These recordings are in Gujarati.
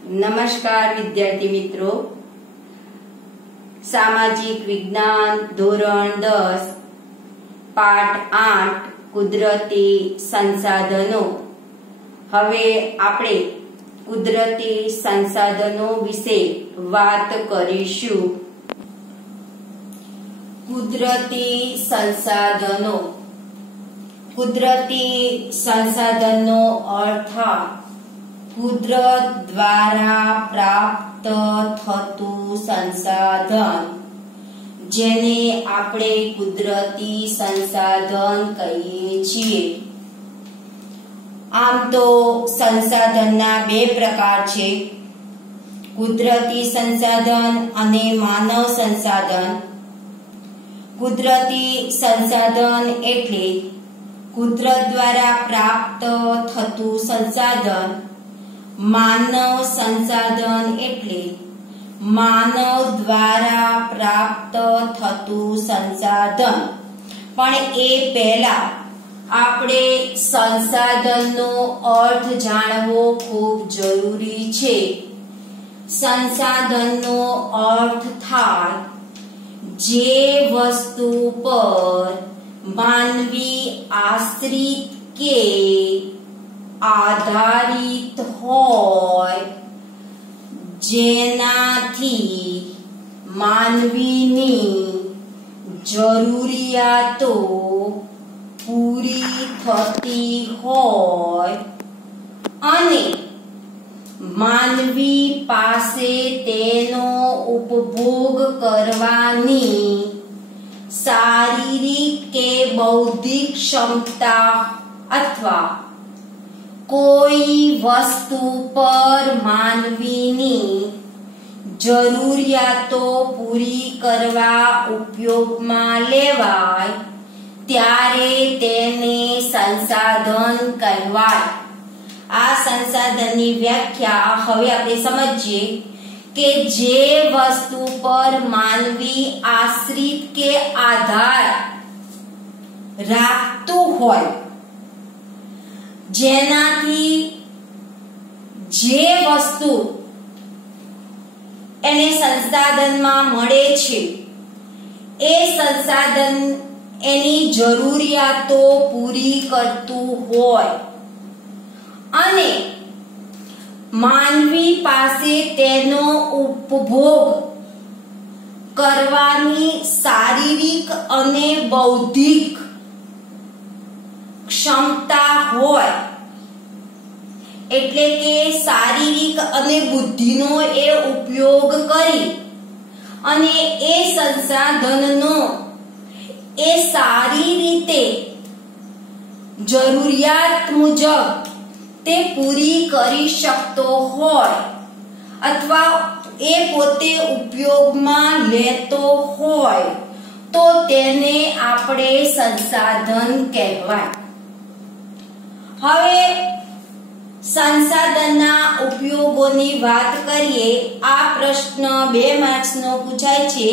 નમસ્કાર વિદ્યાર્થી મિત્રો, સામાજિક વિજ્ઞાન ધોરણ 10 પાઠ 8 કુદરતી સંસાધનો. હવે આપણે કુદરતી સંસાધનો વિશે વાત કરીશું. કુદરતી સંસાધનો. કુદરતી સંસાધનનો અર્થ કુદરત દ્વારા પ્રાપ્ત થતું સંસાધન, જેને આપણે કુદરતી સંસાધન કહીએ છીએ. આમ તો સંસાધનના બે પ્રકાર છે, કુદરતી સંસાધન અને માનવ સંસાધન. કુદરતી સંસાધન એટલે કુદરત દ્વારા પ્રાપ્ત થતું સંસાધન. માનવ સંસાધન એટલે માનવ દ્વારા પ્રાપ્ત થતું સંસાધન. પણ એ પહેલા આપણે સંસાધનનો અર્થ જાણવો ખૂબ જરૂરી છે. સંસાધનનો અર્થ થાય જે વસ્તુ પર માનવી આશ્રિત કે આધારિત હોય, જેનાથી માનવીની જરૂરિયાતો પૂરી થતી હોય અને માનવી પાસે તેનો ઉપભોગ કરવાની શારીરિક કે બૌદ્ધિક ક્ષમતા અથવા કોઈ વસ્તુ પર માનવીની જરૂરિયાતો પૂરી કરવા ઉપયોગમાં લેવાય ત્યારે તેને સંસાધન કહેવાય. આ સંસાધનની વ્યાખ્યા હવે આપણે સમજીએ કે જે વસ્તુ પર માનવી આશ્રિત કે આધાર રાખતું હોય, જેનાથી જે વસ્તુ એને સંસાધનમાં મળે છે એ સંસાધન એની જરૂરિયાતો પૂરી કરતું હોય અને માનવી પાસે તેનો ઉપભોગ કરવાની શારીરિક અને બૌદ્ધિક ક્ષમતા હોય, એટલે કે શારીરિક અને બુદ્ધિનો એ ઉપયોગ કરી અને એ સંસાધનનો એ સારી રીતે જરૂરિયાત મુજબ તે પૂરી કરી શકતો હોય અથવા એ પોતે ઉપયોગમાં લેતો હોય તો તેને આપણે સંસાધન કહેવાય. હવે સંસાધનના ઉપયોગોની વાત કરીએ. આ પ્રશ્ન 2 માર્ક્સનો પૂછાય છે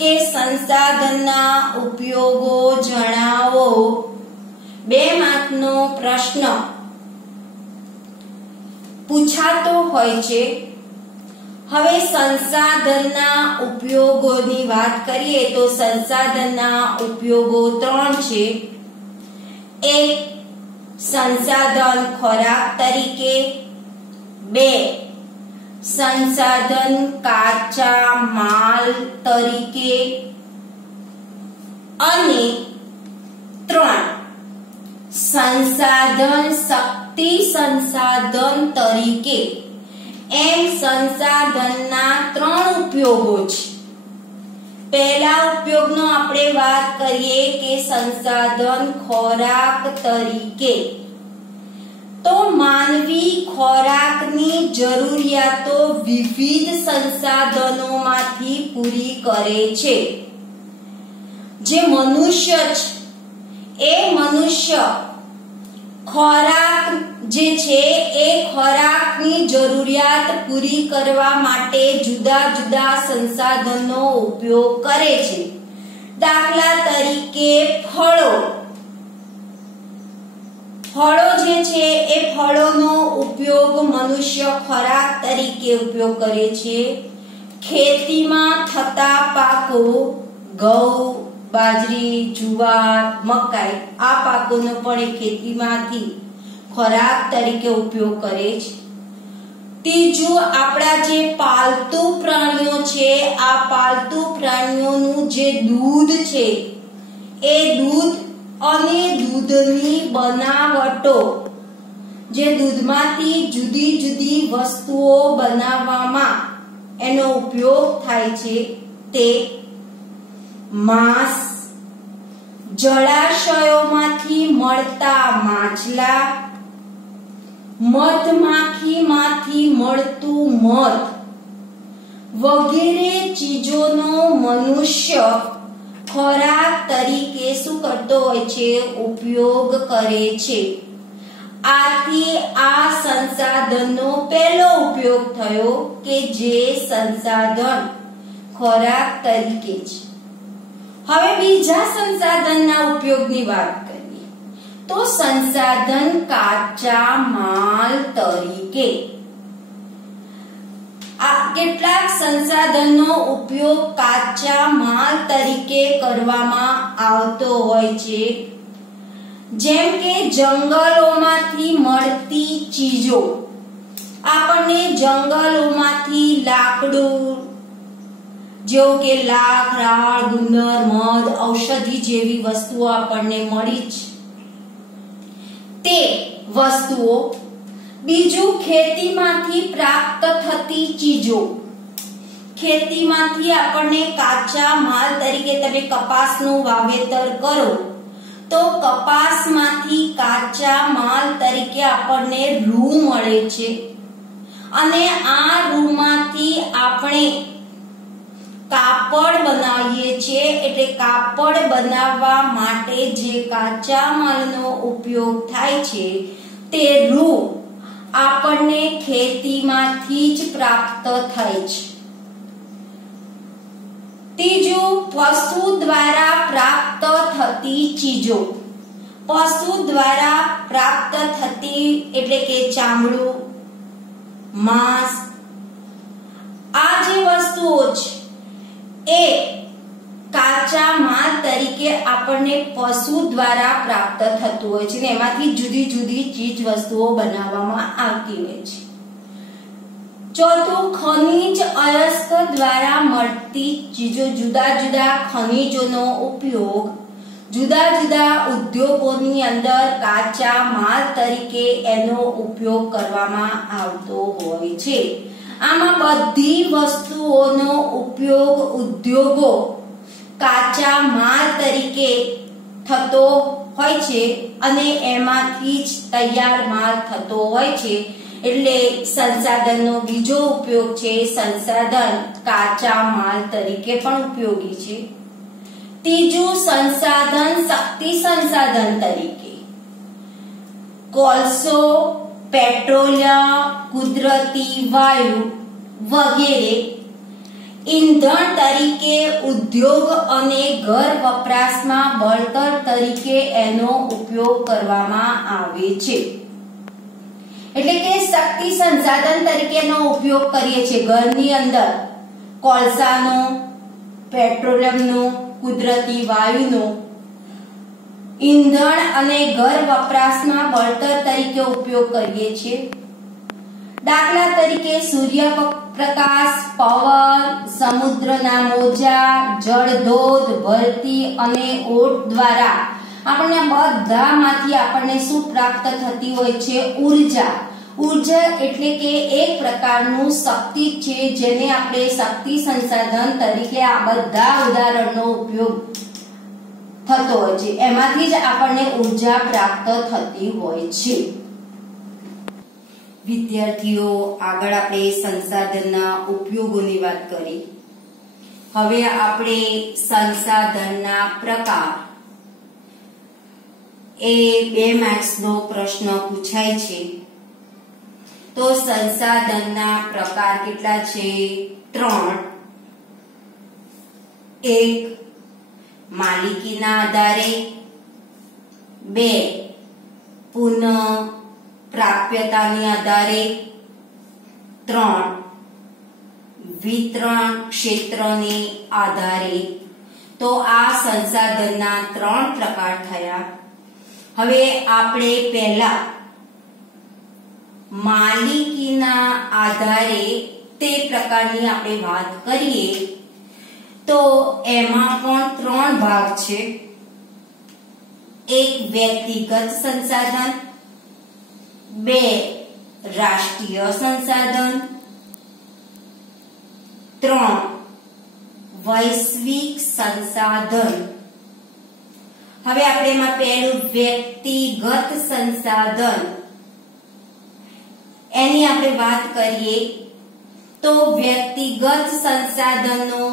કે સંસાધનના ઉપયોગો જણાવો. 2 માર્કનો પ્રશ્ન પૂછાતો હોય છે. હવે સંસાધનના ઉપયોગોની વાત કરીએ તો સંસાધનના ઉપયોગો 3 છે. એક, સંસાધન ખોરાક તરીકે. 2, સંસાધન કાચા માલ તરીકે. અને 3, સંસાધન શક્તિ સંસાધન તરીકે. એમ સંસાધનના 3 ઉપયોગો છે. પહેલા ઉપયોગનો આપણે વાત કરીએ કે સંસાધન ખોરાક તરીકે. તો માનવી ખોરાકની જરૂરિયાતો વિવિધ સંસાધનોમાંથી પૂરી કરે છે. જે મનુષ્ય છે એ મનુષ્ય ખોરાક જે છે એ ખોરાકની જરૂરિયાત પૂરી કરવા માટે જુદા જુદા સંસાધનનો ઉપયોગ કરે છે. દાખલા તરીકે ફળો. ફળો જે છે એ ફળોનો ઉપયોગ મનુષ્ય ખોરાક તરીકે ઉપયોગ કરે છે. ખેતીમાં થતા પાકો ઘઉં, બાજરી, જુવાર, મકાઈ આ પાકોનો પણ એ ખેતીમાંથી ખોરાક તરીકે ઉપયોગ કરે છે. ત્રીજું, આપણા જે પાલતુ પ્રાણીઓ છે આ પાલતુ પ્રાણીઓનું જે દૂધ છે એ દૂધ અને દૂધની બનાવટો, જે દૂધમાંથી જુદી જુદી વસ્તુઓ બનાવવામાં એનો ઉપયોગ થાય છે તે માંસ, જળાશયોમાંથી મળતા માછલા, મધમાખીમાંથી મળતું મધ વગેરે ચીજોનો મનુષ્ય ખોરાક તરીકે શું કરતો હોય છે? ઉપયોગ કરે છે. આથી આ સંસાધનનો પહેલો ઉપયોગ થયો કે જે સંસાધન ખોરાક તરીકે છે. હવે બીજા સંસાધનના ઉપયોગની વાત કરીએ તો સંસાધન કાચા માલ તરીકે. આ કેટલાક સંસાધનનો ઉપયોગ કાચા માલ તરીકે કરવામાં આવતો હોય છે, જેમ કે જંગલોમાંથી મળતી ચીજો. આપણને જંગલોમાંથી લાકડું જેવું કે લાખ, રાળ, ગુંદર, મધ, ઔષધિ જેવી વસ્તુઓ આપણને મળી છે તે વસ્તુઓ. બીજું, ખેતીમાંથી પ્રાપ્ત થતી ચીજો. ખેતીમાંથી આપણને કાચા માલ તરીકે તમે કપાસનું વાવેતર કરો તો કપાસમાંથી કાચા માલ તરીકે આપણને રૂ મળે છે અને આ રૂમાંથી આપણે કાપડ બનાવીએ છીએ. એટલે કાપડ બનાવવા માટે જે કાચા માલનો ઉપયોગ થાય છે તે રૂ આપણને ખેતીમાંથી જ પ્રાપ્ત થાય છે. ત્રીજું, પશુ દ્વારા પ્રાપ્ત થતી ચીજો. પશુ દ્વારા પ્રાપ્ત થતી એટલે કે ચામડું, માંસ, આ જે વસ્તુઓ છે એ કાચા માલ તરીકે આપણને પશુ દ્વારા પ્રાપ્ત થતું હોય છે ને એમાંથી જુદી જુદી ચીજ વસ્તુઓ બનાવવામાં આવતી હોય છે. ચોથું, ખનિજ અયસ્ક દ્વારા મળતી ચીજો. જુદા જુદા ખનિજોનો ઉપયોગ જુદા જુદા ઉદ્યોગોની અંદર કાચા માલ તરીકે એનો ઉપયોગ કરવામાં આવતો હોય છે. આમાં બધી વસ્તુઓનો ઉપયોગ ઉદ્યોગો કાચા માલ તરીકે થતો હોય છે અને એમાંથી જ તૈયાર માલ થતો હોય છે. એટલે સંસાધનનો બીજો ઉપયોગ છે સંસાધન કાચા માલ તરીકે પણ ઉપયોગી છે. ત્રીજું, સંસાધન શક્તિ સંસાધન તરીકે. કોલસો, પેટ્રોલિયમ, કુદરતી વાયુ વગેરે ઈંધણ તરીકે ઉદ્યોગ અને ઘર વપરાશમાં બળતણ તરીકે એનો ઉપયોગ કરવામાં આવે છે. એટલે કે શક્તિ સંસાધન તરીકેનો ઉપયોગ કરીએ છીએ ઘરની અંદર કોલસાનો, પેટ્રોલિયમનો, કુદરતી વાયુનો ઈંધણ અને ઘર વપરાશમાં બળતણ તરીકે ઉપયોગ કરીએ છીએ. દાખલા તરીકે સૂર્યપ્રકાશ, પવન, સમુદ્રના મોજા, જળધોધ, ભરતી અને ઓટ દ્વારા આપણને બધામાંથી આપણને શું પ્રાપ્ત થતી હોય છે? ઉર્જા. ઉર્જા એટલે કે એક પ્રકારનું શક્તિ છે જેને આપણે શક્તિ સંસાધન તરીકે આ બધા ઉદાહરણનો ઉપયોગ થતો હોય છે. એમાંથી જ આપણને ઉર્જા પ્રાપ્ત થતી હોય છે. વિદ્યાર્થીઓ, આગળ આપણે સંસાધનના ઉપયોગોની વાત કરી. હવે આપણે સંસાધનના પ્રકાર એ 2 માર્ક્સનો પ્રશ્ન પૂછાય છે. તો સંસાધનના પ્રકાર કેટલા છે? 3. 1. માલિકીના આધારે. 2. પુનઃ પ્રાપ્યતાને આધારે, 3 વિતરણ ક્ષેત્રને આધારે. તો આ સંસાધનના 3 પ્રકાર થયા. હવે આપણે પહેલા માલિકીના આધારે તે પ્રકારની આપણે વાત કરીએ તો એમાં પણ 3 ભાગ છે. એક વ્યક્તિગત સંસાધન, 2 રાષ્ટ્રીય સંસાધન, 3 વૈશ્વિક સંસાધન. હવે આપણે એમાં પહેલું વ્યક્તિગત સંસાધન એની આપણે વાત કરીએ તો વ્યક્તિગત સંસાધનનો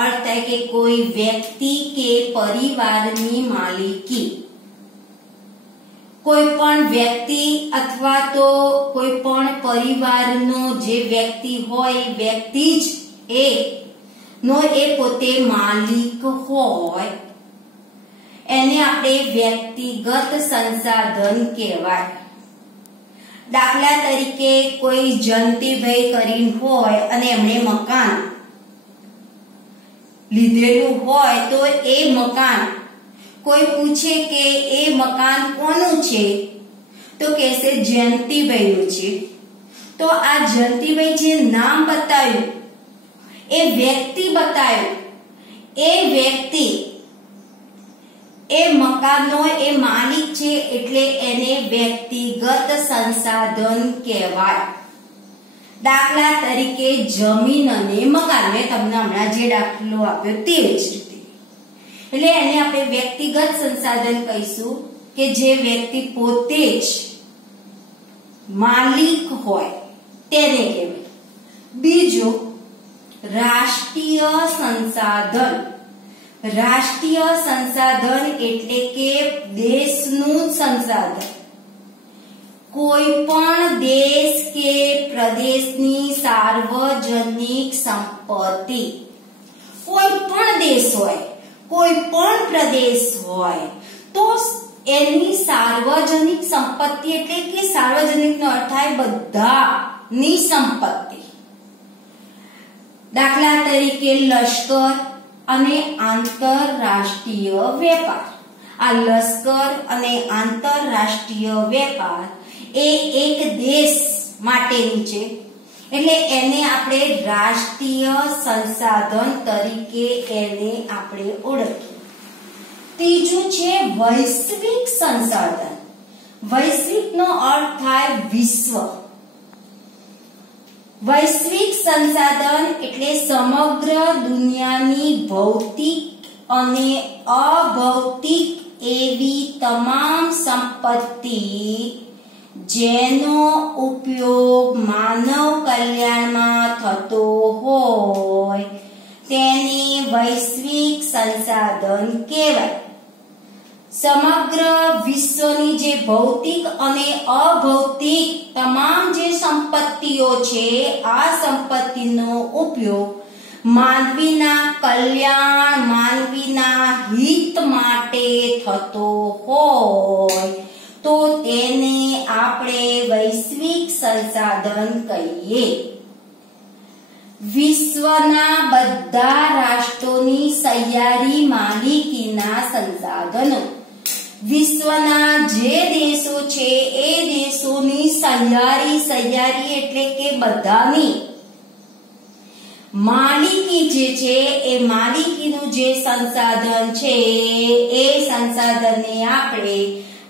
અર્થ થાય કે કોઈ વ્યક્તિ કે પરિવારની માલિકી, કોઈ પણ વ્યક્તિ અથવા તો કોઈ પણ પરિવારનો જે વ્યક્તિ હોય વ્યક્તિ જ એ પોતે માલિક હોય એને આપણે વ્યક્તિગત સંસાધન કહેવાય. દાખલા તરીકે કોઈ જયંતિભાઈ કરીને હોય અને એમણે મકાન લીધેલું હોય તો એ મકાન કોઈ પૂછે કે એ મકાન કોનું છે તો કહેશે જયંતિભાઈનું છે. તો આ જયંતિભાઈ જે નામ બતાવ્યું એ વ્યક્તિ બતાવ્યું, એ વ્યક્તિ એ મકાનનો એ માલિક છે એટલે એને વ્યક્તિગત સંસાધન કહેવાય. દાખલા તરીકે જમીન અને મકાન, મેં તમને હમણાં જે દાખલો આપ્યો તે જ રીતે. એટલે એને આપણે વ્યક્તિગત સંસાધન કહીશું કે જે વ્યક્તિ પોતે જ માલિક હોય તેને કહેવાય. બીજું રાષ્ટ્રીય સંસાધન. રાષ્ટ્રીય સંસાધન એટલે કે દેશનું સંસાધન. કોઈ પણ દેશ કે પ્રદેશની સાર્વજનિક સંપત્તિ, કોઈ પણ દેશ હોય, કોઈ પણ પ્રદેશ હોય તો એની સાર્વજનિક સંપત્તિ એટલે કે સાર્વજનિકનો અર્થ થાય બધાની સંપત્તિ. દાખલા તરીકે લશ્કર અને આંતરરાષ્ટ્રીય વેપાર. આ લશ્કર અને આંતરરાષ્ટ્રીય વેપાર એ એક દેશ માટેનું છે એટલે એને આપણે રાષ્ટ્રીય સંસાધન તરીકે એને આપણે ઓળખીએ. ત્રીજું છે વૈશ્વિક સંસાધન. વૈશ્વિકનો અર્થ થાય વિશ્વ. વૈશ્વિક સંસાધન એટલે સમગ્ર દુનિયાની ભૌતિક અને અભૌતિક એવી તમામ સંપત્તિ જેનો ઉપયોગ માનવ કલ્યાણમાં થતો હોય તેને વૈશ્વિક સંસાધન કહેવાય. સમગ્ર વિશ્વની જે ભૌતિક અને અભૌતિક તમામ જે સંપત્તિઓ છે આ સંપત્તિનો ઉપયોગ માનવીના કલ્યાણ, માનવીના હિત માટે થતો હોય તો તેને આપણે વૈશ્વિક સંસાધન કહીએ. વિશ્વના બધા રાષ્ટ્રોની સહિયારી માલિકીના સંસાધનો. વિશ્વના જે દેશો છે એ દેશોની સહિયારી એટલે કે બધાની માલિકી જે છે એ માલિકીનું જે સંસાધન છે એ સંસાધનને આપણે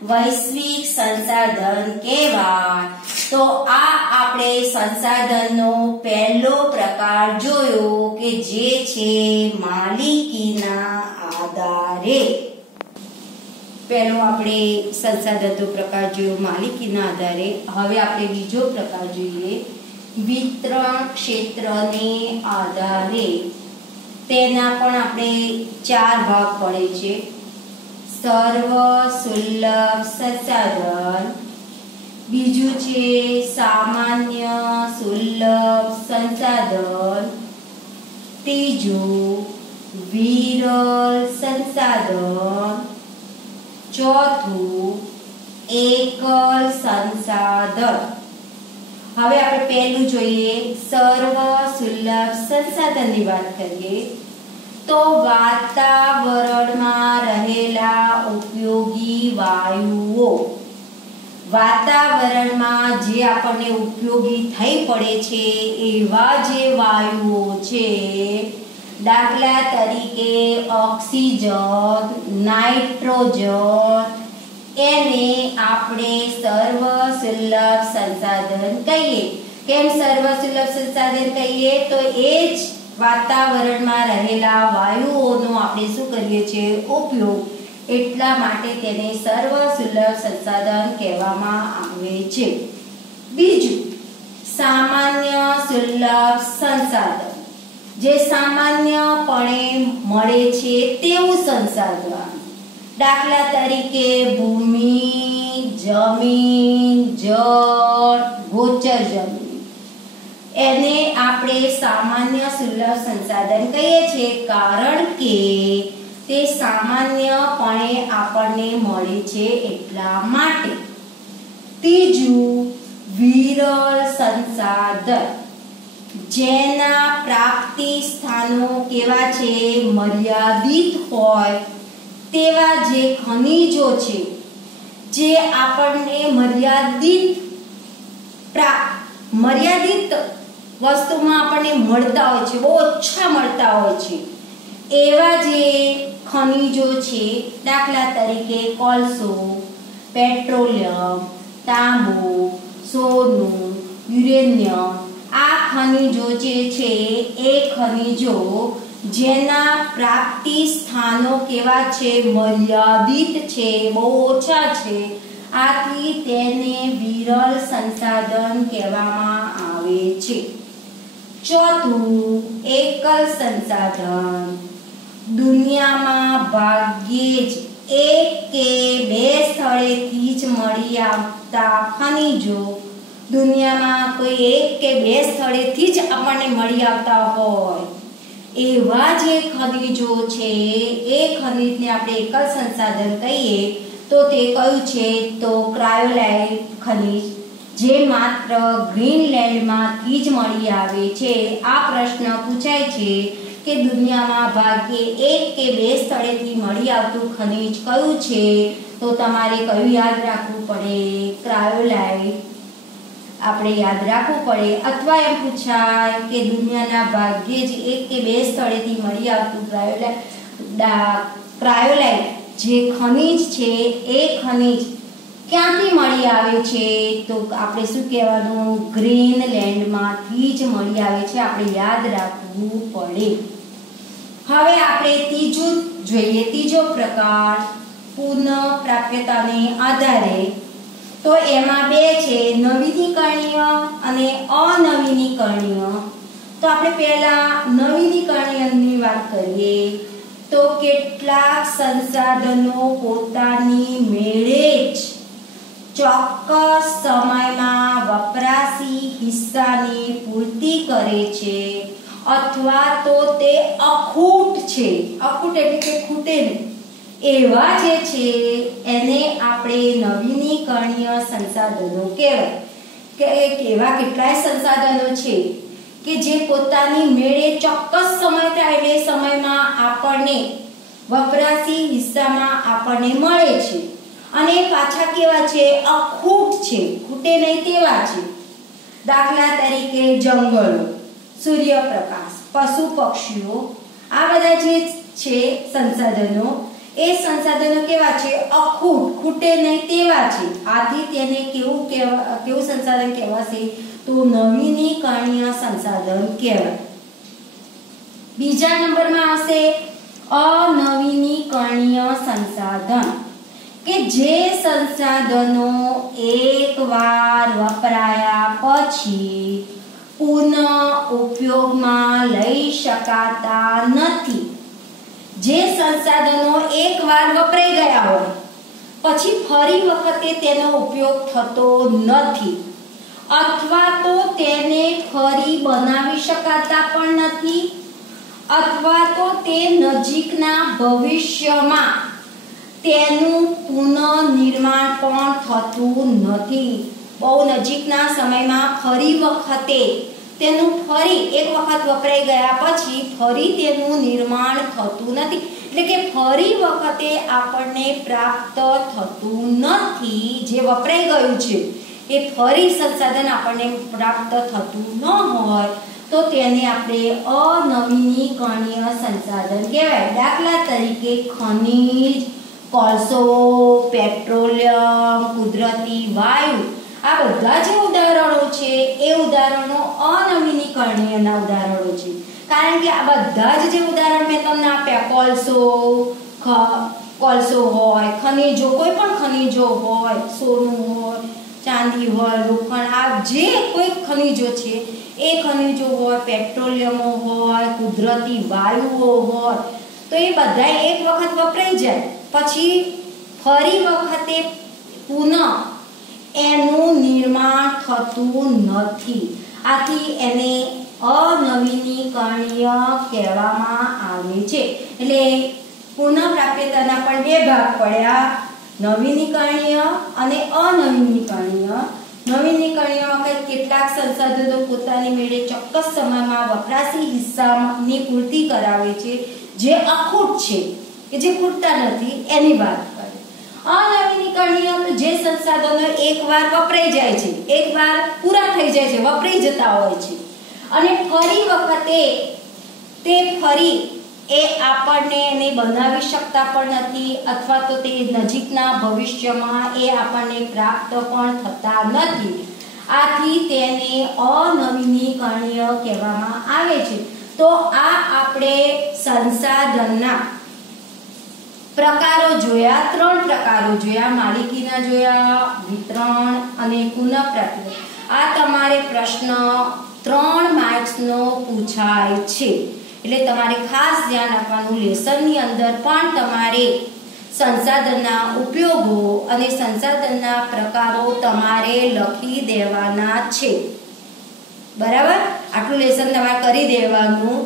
વૈશ્વિક સંસાધન કહેવાય. તો આ આપણે સંસાધનનો પહેલો પ્રકાર જોયો કે જે છે માલિકીના આધારે. પહેલો આપણે સંસાધનનો પ્રકાર જોયો માલિકીના આધારે. હવે આપણે બીજો પ્રકાર જોઈએ વિતરણ ક્ષેત્રને આધારે. તેના પણ આપણે 4 ભાગ પડે છે. સર્વ સુલભ સંસાધન, બીજું છે સામાન્ય સુલભ સંસાધન, ત્રીજું વિરલ સંસાધન, ચોથું એકલ સંસાધન. હવે આપણે પહેલું જોઈએ સર્વ સુલભ સંસાધનની વાત કરીએ તો વાતાવરણમાં રહેલા ઉપયોગી વાયુઓ. વાતાવરણમાં જે આપણને ઉપયોગી થઈ પડે છે એવા જે વાયુઓ છે, દાખલા તરીકે ઓક્સિજન, નાઇટ્રોજન, એને આપણે સર્વ સુલભ સંસાધન કહીએ. કેમ સર્વ સુલભ સંસાધન કહીએ? તો એ જ વાતાવરણમાં રહેલા વાયુઓનો આપણે શું કરીએ છીએ? ઉપયોગ. એટલા માટે તેને સર્વ સુલભ સંસાધન કહેવામાં આવે છે. બીજું સામાન્ય સુલભ સંસાધન, જે સામાન્યપણે મળે છે તેવું સંસાધન. દાખલા તરીકે ભૂમિ, જમીન, જળ, ગોચર જમીન, એને આપણે સામાન્ય સુલભ સંસાધન કહીએ છીએ કારણ કે તે સામાન્યપણે આપણને મળે છે એટલા માટે. ત્રીજું વિરલ સંસાધન, જેના પ્રાપ્તિ સ્થાનો કેવા છે? મર્યાદિત હોય તેવા જે ખનિજો છે, જે આપણને મર્યાદિત વસ્તુમાં આપણને મળતા હોય છે, બહુ ઓછા મળતા હોય છે એવા જે ખનિજો છે, દાખલા તરીકે કોલસો, પેટ્રોલિયમ, તાંબુ, સોનું, યુરેનિયમ, આ ખનિજો જે છે એ ખનિજો જેના પ્રાપ્તિ સ્થાનો કેવા છે? મર્યાદિત છે, બહુ ઓછા છે. આથી તેને વિરલ સંસાધન કહેવામાં આવે છે. ચોથું એકલ સંસાધન, દુનિયામાં ભાગ્યે જ એક કે બે સ્થળેથી જ મળી આવતા ખનિજો. દુનિયામાં કોઈ એક કે બે સ્થળેથી જ આપણને મળી આવતા હોય એવા જે ખનિજો છે એ ખનિજને આપણે એકલ સંસાધન કહીએ તો તે કયું છે? તો ક્રાયોલાઇટ ખનિજ, જે માત્ર ગ્રીનલેન્ડમાંથી જ મળી આવે છે. આ પ્રશ્ન પૂછાય છે કે દુનિયામાં ભાગ્યે એક કે બે સ્થળેથી મળી આવતું ખનિજ કયું છે? તો તમારે કયું યાદ રાખવું પડે? ક્રાયોલાઇટ આપણે યાદ રાખવું પડે. અથવા એમ પૂછાય કે દુનિયાના ભાગ્યે જ એક કે બે સ્થળેથી મળી આવતું ક્રાયોલાઇટ જે ખનિજ છે એ ખનિજ ક્યાંથી મળી આવે છે? તો આપણે શું કહેવાનું? ગ્રીનલેન્ડમાંથી જ મળી આવે છે. આપણે યાદ રાખવું પડે. હવે આપણે ત્રીજું જોઈએ, ત્રીજો પ્રકાર પુનઃપ્રાપ્યતાને આધારે. તો એમાં બે છે, નવીનીકરણીય અને અનવીનીકરણીય. તો આપણે પહેલા નવીનીકરણીયની વાત કરીએ તો કેટલાક સંસાધનો પોતાની મેળે જ ચોક્કસ સમયમાં વપરાશી હિસ્સાની પૂર્તિ કરે છે અથવા તો તે અખૂટ છે. અખૂટ એટલે કે ખૂટે નહીં એવા જે છે એને આપણે નવીનીકરણીય સંસાધનો કહેવાય. કે એવા કેટલાય સંસાધનો છે કે જે પોતાની મેળે ચોક્કસ સમય થાય એટલે સમયમાં આપણને વપરાશી હિસ્સામાં આપણને મળે છે અને પાછા કેવા છે? અખૂટ છે, ખૂટે નહીં તેવા છે. દાખલા તરીકે જંગલો, સૂર્યપ્રકાશ, પશુ પક્ષીઓ, આ બધા જે છે સંસાધનો, એ સંસાધનો કેવા છે? અખૂટ, ખૂટે નહીં તેવા છે. આથી તેને કેવું સંસાધન કહેવાશે? તો નવીનીકરણીય સંસાધન કહેવાય. બીજા નંબરમાં આવશે અનવીનીકરણીય સંસાધન, કે જે સંસાધનો એકવાર વપરાયા પછી પુનઃ ઉપયોગમાં લઈ શકાતા નથી. જે સંસાધનો એકવાર વપરાઈ ગયા હોય પછી ફરી વખતે તેનો ઉપયોગ થતો નથી અથવા તો તેને ફરી બનાવી શકાતા પણ નથી અથવા તો તે નજીકના ભવિષ્યમાં તેનું પુનઃનિર્માણ પણ થતું નથી. બહુ નજીકના સમયમાં ફરી વખતે તેનું ફરી એક વખત વપરાઈ ગયા પછી ફરી તેનું નિર્માણ થતું નથી. એટલે કે ફરી વખતે આપણને પ્રાપ્ત થતું નથી. જે વપરાઈ ગયું છે એ ફરી સંસાધન આપણને પ્રાપ્ત થતું ન હોય તો તેને આપણે અનવીનીકરણીય સંસાધન કહેવાય. દાખલા તરીકે ખનિજ, કોલસો, પેટ્રોલિયમ, કુદરતી વાયુ, આ બધા જે ઉદાહરણો છે એ ઉદાહરણો અનવીનીકરણીયના ઉદાહરણો છે. કારણ કે આ બધા જે ઉદાહરણ મેં તમને આપ્યા, કોલસો હોય, ખનિજો, કોઈ પણ ખનિજો હોય, સોનું હોય, ચાંદી હોય, લોખંડ, આ જે કોઈ ખનિજો છે એ ખનિજો હોય, પેટ્રોલિયમો હોય, કુદરતી વાયુઓ હોય, તો એ બધા એક વખત વપરાઈ જાય પછી ફરી વખતે પુનઃ એનું નિર્માણ થતું નથી. આથી એને અનવીનીકરણીય કહેવામાં આવે છે. એટલે પુનઃપ્રાપ્યતાના પણ બે ભાગ પડ્યા, નવીનીકરણીય અને અનવીનીકરણીય. નવીનીકરણીયમાં કેટલાક સંસાધનો પોતાની મેળે ચોક્કસ સમયમાં વપરાશી હિસ્સાની પૂર્તિ કરાવે છે, જે અખૂટ છે કે જે ખૂટતા નથી એની વાત કરે. અનવીનીકરણીય તો જે સંસાધનો એકવાર વપરાઈ જાય છે, એકવાર પૂરા થઈ જાય છે, વપરાઈ જતા હોય છે અને ફરી વખતે તે ફરી એ આપણને એને બનાવી શકતા પણ નથી અથવા તો તે નજીકના ભવિષ્યમાં એ આપણને પ્રાપ્ત પણ થતા નથી. આથી તેને અનવીનીકરણીય કહેવામાં આવે છે. તો આ આપણે સંસાધનના પ્રકારો જોયા, 3 પ્રકારો જોયા, માલિકીના જોયા, વિતરણ અને પુનઃપ્રાપ્તિ. આ તમારે પ્રશ્ન 3 માર્ક્સનો પૂછાય છે. એટલે તમારે ખાસ ધ્યાન આપવાનું, લેસનની અંદર પણ તમારે સંસાધનના ઉપયોગો અને સંસાધનના પ્રકારો તમારે લખી દેવાના છે. બરાબર? આટલું લેસન તમારે કરી દેવાનું